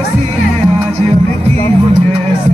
ऐसी है आज उड़ती हूँ जैसे